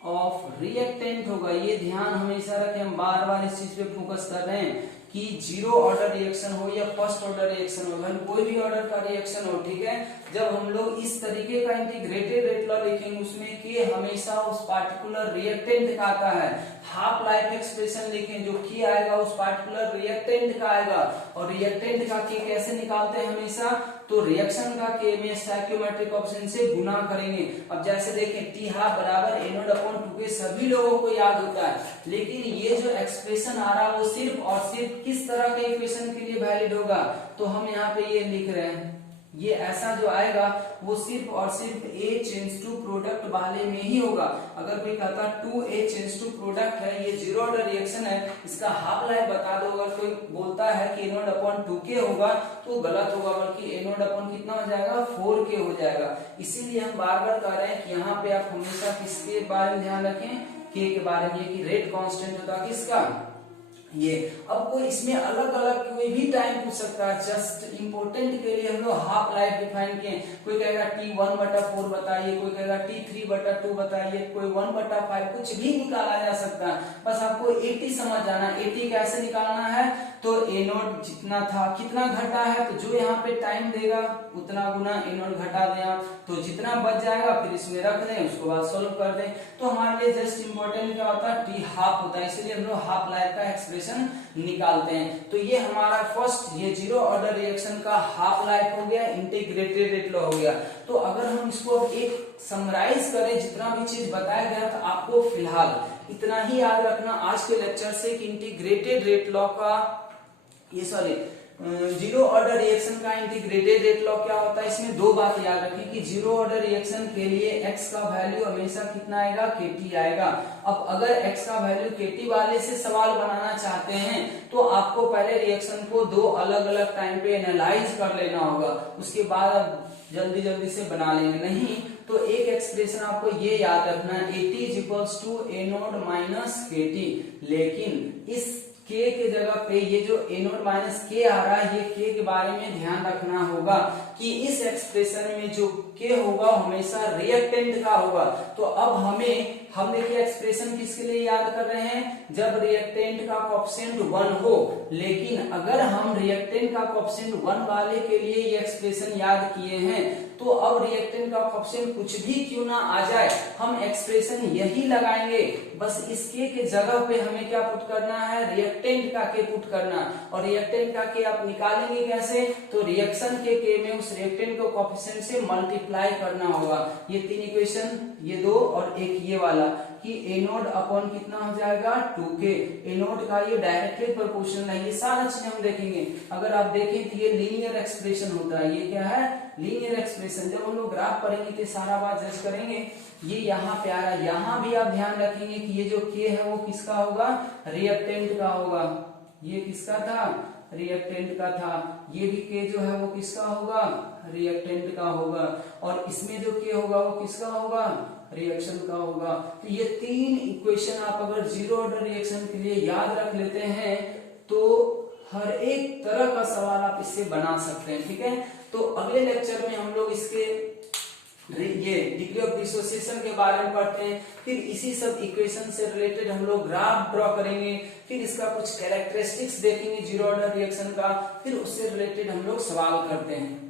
of reactant होगा। ये ध्यान हमेशा रखें, हम बार बार इस चीज पे फोकस कर रहे हैं कि जीरो ऑर्डर रिएक्शन हो या फर्स्ट ऑर्डर रिएक्शन हो, कोई भी ऑर्डर का रिएक्शन हो, ठीक है, जब हम लोग इस तरीके का इंटीग्रेटेड रेट लॉ लिखेंगे उसमें के हमेशा उस पार्टिकुलर रिएक्टेंट का आता है, हाफ लाइफ एक्सप्रेशन लिखें जो की आएगा उस पार्टिकुलर रिएक्टेंट का आएगा, और रिएक्टेंट का के कैसे निकालते हैं हमेशा, तो रिएक्शन का के में स्टोइकियोमेट्रिक ऑप्शन से गुना करेंगे। अब जैसे देखें टी हाफ बराबर एनोड अपॉन 2 के सभी लोगों को याद होता है, लेकिन ये जो एक्सप्रेशन आ रहा है वो सिर्फ और सिर्फ किस तरह के इक्वेशन के लिए वैलिड होगा, तो हम यहाँ पे ये लिख रहे हैं, ये ऐसा जो आएगा वो सिर्फ और सिर्फ A चेंज टू प्रोडक्ट वाले में ही होगा। अगर कोई कहता 2A चेंज टू प्रोडक्ट है, ये जीरो ऑर्डर रिएक्शन है, इसका हाफ लाइफ बता दो, अगर कोई बोलता है कि एनोड अपॉन 2K होगा तो गलत होगा, बल्कि एनोड अपॉन कितना हो जाएगा 4K हो जाएगा। इसीलिए हम बार बार कह रहे हैं कि यहाँ पे आप हमेशा किसके बारे में ध्यान रखें, K के बारे में, कि रेट कांस्टेंट होता है किसका, ये। अब कोई इसमें अलग अलग कोई भी टाइम पूछ सकता है, जस्ट इंपोर्टेंट के लिए हम लोग हाफ लाइफ डिफाइन किए। कोई कहेगा T1/4 बताइए, कोई कहेगा T3/2 बताइए, कोई 1/5, कुछ भी निकाला जा सकता है, बस आपको 80 समझ जाना। 80 कैसे निकालना है, तो एनोड जितना था कितना घटा है, तो जो यहाँ पे टाइम देगा उतना गुना एनोड घटा दें आप, तो जितना बच जाएगा फिर इसमें रख दें, उसको बाद सोल्व कर दें। तो हमारे लिए जस्ट इंपॉर्टेंट क्या होता है, टी हाफ होता है, इसलिए हम लोग हाफ लाइफ का एक्सप्रेशन निकालते हैं। तो ये हमारा फर्स्ट ये जीरो ऑर्डर रिएक्शन का हाफ लाइफ हो गया, इंटीग्रेटेड रेट लॉ हो गया। तो अगर हम इसको अब एक समराइज करें, जितना भी चीज बताया गया, तो आपको फिलहाल इतना ही याद रखना आज के लेक्चर से कि इंटीग्रेटेड रेट लॉ का जीरो ऑर्डर रिएक्शन का इंटीग्रेटेड रेट लॉ क्या होता है। इसमें दो बात याद रखिए कि जीरो ऑर्डर रिएक्शन के लिए x का वैल्यू हमेशा कितना आएगा, kt आएगा। अब अगर x का वैल्यू kt वाले से सवाल बनाना चाहते हैं तो आपको पहले रिएक्शन को दो अलग अलग टाइम पे एनालाइज कर लेना होगा, उसके बाद आप जल्दी जल्दी से बना लेंगे। नहीं तो एक एक्सप्रेशन आपको ये याद रखना है, AT एनोड माइनस kt, लेकिन इस k के जगह पे ये जो एनोड माइनस k आ रहा है, ये k के बारे में ध्यान रखना होगा कि इस एक्सप्रेशन में जो k होगा हमेशा रिएक्टेंट का होगा। तो अब हम देखिए एक्सप्रेशन किसके लिए याद कर रहे हैं, जब रिएक्टेंट का कोएफिशिएंट 1 हो, लेकिन अगर हम रिएक्टेंट का कोएफिशिएंट 1 वाले के लिए ये एक्सप्रेशन याद किए हैं, तो अब रिएक्टेंट का कोएफिशिएंट कुछ भी क्यों ना आ जाए, हम एक्सप्रेशन यही लगाएंगे, बस इस k के जगह पे हमें क्या पुट करना है, रिएक्टेंट का k पुट करना। और रिएक्टेंट का k आप निकालेंगे कैसे, तो रिएक्शन के k में उस रिएक्टेंट को कोएफिशिएंट से मल्टीप्लाई करना होगा। ये तीन इक्वेशन, ये दो और एक ये वाला, कि एनोड अपॉन कितना हो जाएगा 2k, एनोड का ये डायरेक्टली प्रोपोर्शनल है। ये सारा चीज हम देखेंगे। अगर आप देखें तो ये लीनियर एक्सप्रेशन होता है, ये क्या है, लीनियर एक्सप्रेशन। जब हम लोग ग्राफ पढ़ेंगे तो सारा बात जज करेंगे। ये यहाँ पे आ रहा है, यहाँ भी आप ध्यान रखेंगे कि ये जो k है वो किसका होगा, रिएक्टेंट का होगा। ये किसका था, रिएक्टेंट का था। ये भी k जो है वो किसका होगा, रिएक्टेंट का होगा। और इसमें जो k होगा वो किसका होगा, रिएक्शन का होगा। तो ये तीन इक्वेशन आप अगर जीरो ऑर्डर रिएक्शन के लिए याद रख लेते हैं तो हर एक तरह का सवाल आप इससे बना सकते हैं, ठीक है। तो अगले लेक्चर में हम लोग इसके ये डिग्री ऑफ डिसोसिएशन के बारे में पढ़ते हैं, फिर इसी सब इक्वेशन से रिलेटेड हम लोग ग्राफ ड्रॉ करेंगे, फिर इसका कुछ कैरेक्टरिस्टिक्स देखेंगे जीरो ऑर्डर रिएक्शन का, फिर उससे रिलेटेड हम लोग सवाल करते हैं।